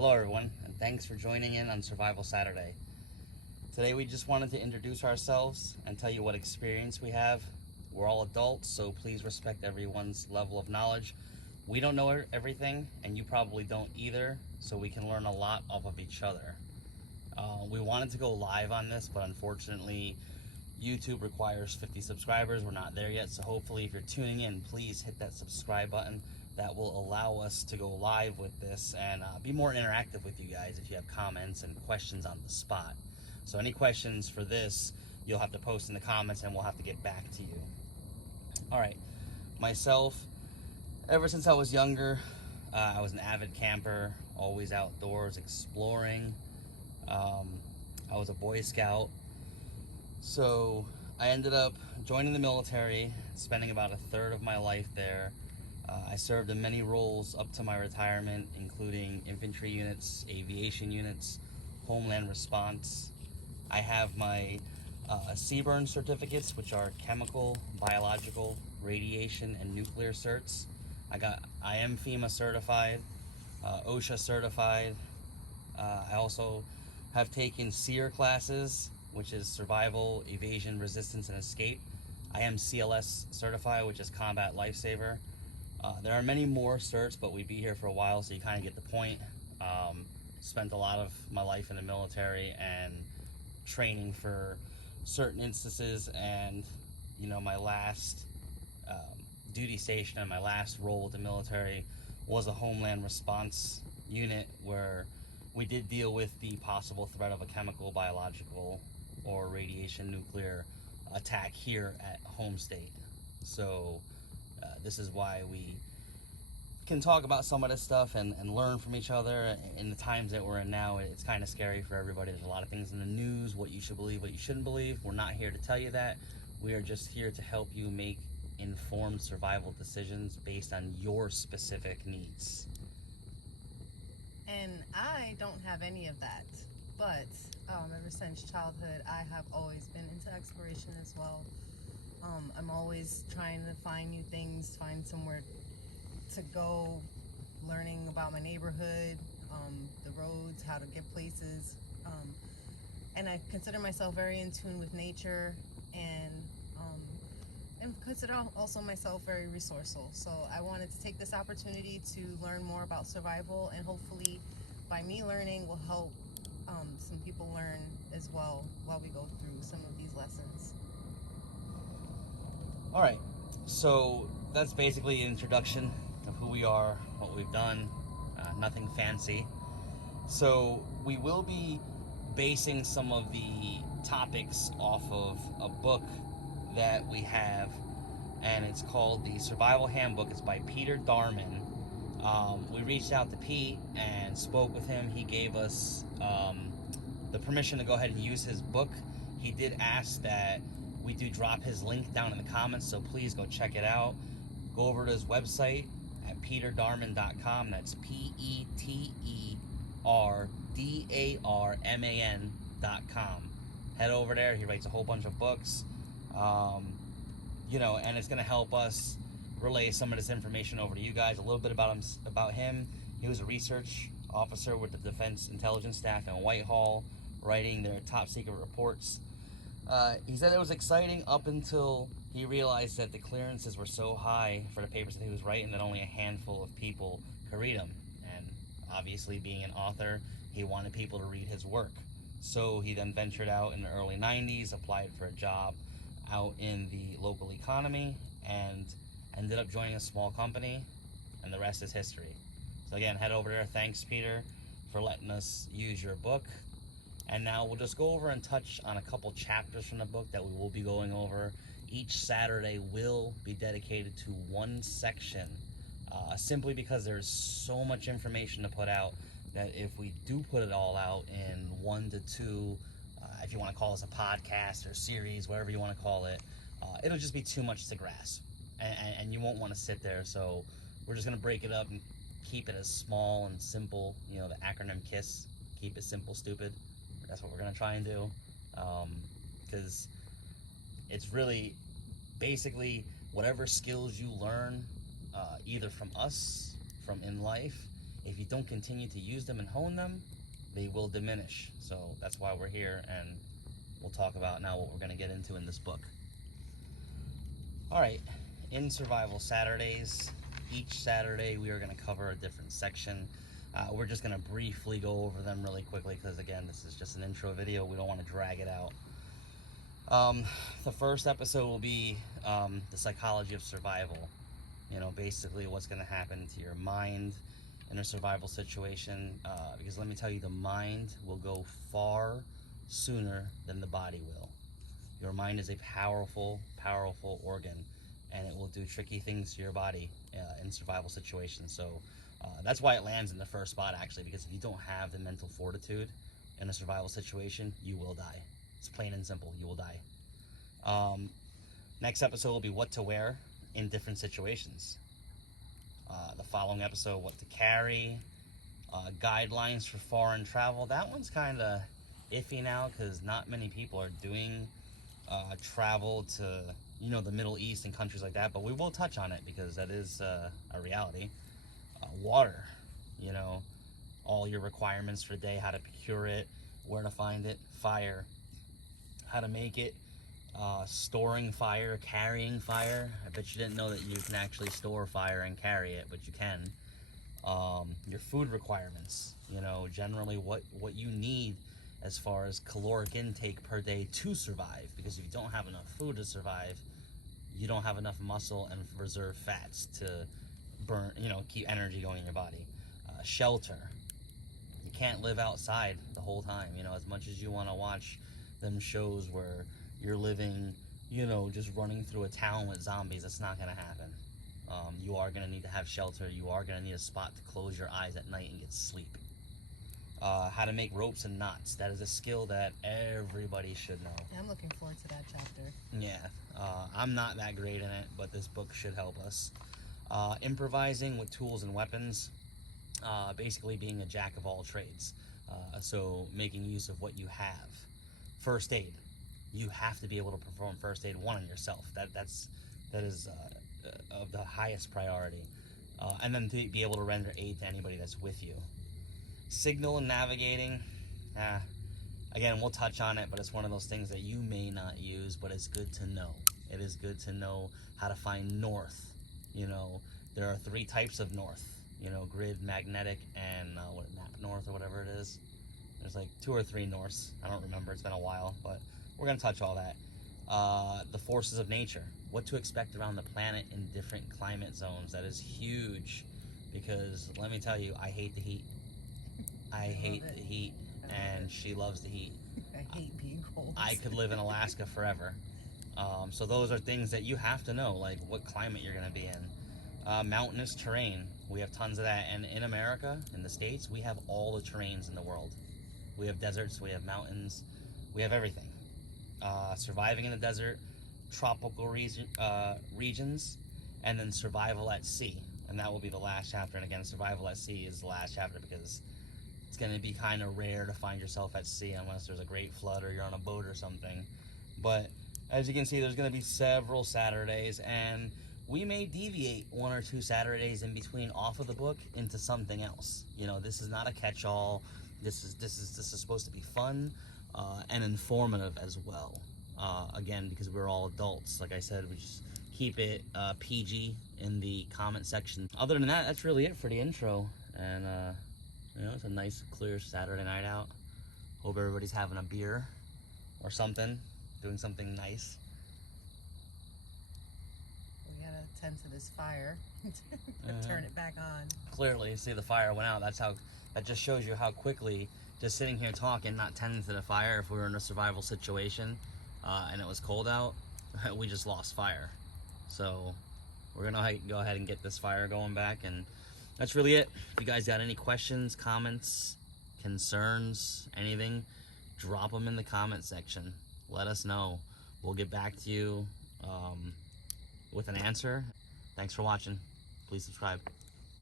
Hello everyone, and thanks for joining in on Survival Saturday. Today we just wanted to introduce ourselves and tell you what experience we have. We're all adults, so please respect everyone's level of knowledge. We don't know everything, and you probably don't either, so we can learn a lot off of each other. We wanted to go live on this, but unfortunately YouTube requires 50 subscribers. We're not there yet, so hopefully if you're tuning in, please hit that subscribe button. That will allow us to go live with this and be more interactive with you guys if you have comments and questions on the spot. So any questions for this, you'll have to post in the comments and we'll have to get back to you. All right, myself, ever since I was younger, I was an avid camper, always outdoors, exploring. I was a Boy Scout. So I ended up joining the military, spending about a third of my life there. I served in many roles up to my retirement, including infantry units, aviation units, homeland response. I have my CBRN certificates, which are chemical, biological, radiation, and nuclear certs. I am FEMA certified, OSHA certified. I also have taken SEER classes, which is survival, evasion, resistance, and escape. I am CLS certified, which is combat lifesaver. There are many more certs, but we'd be here for a while, so you kind of get the point. Spent a lot of my life in the military and training for certain instances, and you know, my last duty station and my last role with the military was a homeland response unit where we did deal with the possible threat of a chemical, biological, or radiation nuclear attack here at home state. So this is why we can talk about some of this stuff and learn from each other. In the times that we're in now, it's kind of scary for everybody. There's a lot of things in the news, what you should believe, what you shouldn't believe. We're not here to tell you that. We are just here to help you make informed survival decisions based on your specific needs. And I don't have any of that, but ever since childhood, I have always been into exploration as well. I'm always trying to find new things, find somewhere to go, learning about my neighborhood, the roads, how to get places. And I consider myself very in tune with nature, and consider also myself very resourceful. So I wanted to take this opportunity to learn more about survival, and hopefully by me learning will help some people learn as well while we go through some of these lessons. All right, so that's basically an introduction of who we are, what we've done, nothing fancy. So we will be basing some of the topics off of a book that we have, and it's called the Survival Handbook. It's by Peter Darman. We reached out to Pete and spoke with him. He gave us the permission to go ahead and use his book. He did ask that we do drop his link down in the comments, so please go check it out. Go over to his website at peterdarman.com. That's PETERDARMAN.com. Head over there. He writes a whole bunch of books, you know, and it's going to help us relay some of this information over to you guys. A little bit about him. He was a research officer with the Defense Intelligence Staff in Whitehall, writing their top secret reports. He said it was exciting up until he realized that the clearances were so high for the papers that he was writing that only a handful of people could read them. And obviously, being an author, he wanted people to read his work. So he then ventured out in the early 90s, applied for a job out in the local economy, and ended up joining a small company, and the rest is history. So again, head over there. Thanks, Peter, for letting us use your book. And now we'll just go over and touch on a couple chapters from the book that we will be going over. Each Saturday will be dedicated to one section, simply because there's so much information to put out that if we do put it all out in 1 to 2, if you want to call this a podcast or series, whatever you want to call it, it'll just be too much to grasp, and you won't want to sit there. So we're just going to break it up and keep it as small and simple. You know, the acronym KISS, keep it simple, stupid. That's what we're going to try and do, because it's really basically whatever skills you learn, either from us, from in life, If you don't continue to use them and hone them, they will diminish. So that's why we're here, and we'll talk about now what we're going to get into in this book. All right, in Survival Saturdays, each Saturday we are going to cover a different section. We're just going to briefly go over them really quickly because, again, this is just an intro video. We don't want to drag it out. The first episode will be the psychology of survival. You know, basically what's going to happen to your mind in a survival situation. Because let me tell you, the mind will go far sooner than the body will. Your mind is a powerful, powerful organ, and it will do tricky things to your body in survival situations. So that's why it lands in the first spot, actually, because if you don't have the mental fortitude in a survival situation, you will die. It's plain and simple, you will die. Next episode will be what to wear in different situations. The following episode, what to carry, guidelines for foreign travel. That one's kind of iffy now because not many people are doing travel to, you know, the Middle East and countries like that, but we will touch on it because that is a reality. Water, you know, all your requirements for the day, how to procure it, where to find it. Fire, how to make it. Storing fire, carrying fire. I bet you didn't know that you can actually store fire and carry it, but you can. Your food requirements, you know, generally what you need as far as caloric intake per day to survive, because if you don't have enough food to survive, you don't have enough muscle and reserve fats to burn, you know, keep energy going in your body. Shelter. You can't live outside the whole time, you know, as much as you want to watch them shows where you're living, you know, just running through a town with zombies. That's not going to happen. You are going to need to have shelter. You are going to need a spot to close your eyes at night and get sleep. How to make ropes and knots. That is a skill that everybody should know. Yeah, I'm looking forward to that chapter. Yeah, I'm not that great in it, but this book should help us. Improvising with tools and weapons. Basically being a jack of all trades. So making use of what you have. First aid. You have to be able to perform first aid, one, on yourself. That is of the highest priority. And then to be able to render aid to anybody that's with you. Signal and navigating. Again, we'll touch on it, but it's one of those things that you may not use, but it's good to know. It is good to know how to find north. You know, there are 3 types of north. You know, grid, magnetic, and map north or whatever it is. There's like 2 or 3 norths. I don't remember. It's been a while, but we're going to touch all that. The forces of nature. What to expect around the planet in different climate zones. That is huge because let me tell you, I hate the heat. I hate the heat, and she loves the heat. I hate being cold. I could live in Alaska forever. So those are things that you have to know, like what climate you're going to be in. Mountainous terrain. We have tons of that. And in America, in the States, we have all the terrains in the world. We have deserts, we have mountains, we have everything. Surviving in the desert, tropical regions, and then survival at sea. And that will be the last chapter. And again, survival at sea is the last chapter because it's going to be kind of rare to find yourself at sea unless there's a great flood or you're on a boat or something. But as you can see, there's going to be several Saturdays, and we may deviate 1 or 2 Saturdays in between off of the book into something else. You know, this is not a catch-all. This is supposed to be fun and informative as well. Again, because we're all adults. Like I said, we just keep it PG in the comment section. Other than that, that's really it for the intro. And you know, it's a nice, clear Saturday night out. Hope everybody's having a beer or something, doing something nice. We gotta tend to this fire. Turn it back on. Clearly, see, the fire went out. That just shows you how quickly just sitting here talking, not tending to the fire, if we were in a survival situation and it was cold out, we just lost fire. So we're gonna go ahead and get this fire going back, and that's really it. If you guys got any questions, comments, concerns, anything, drop them in the comment section. Let us know. We'll get back to you with an answer. Thanks for watching. Please subscribe.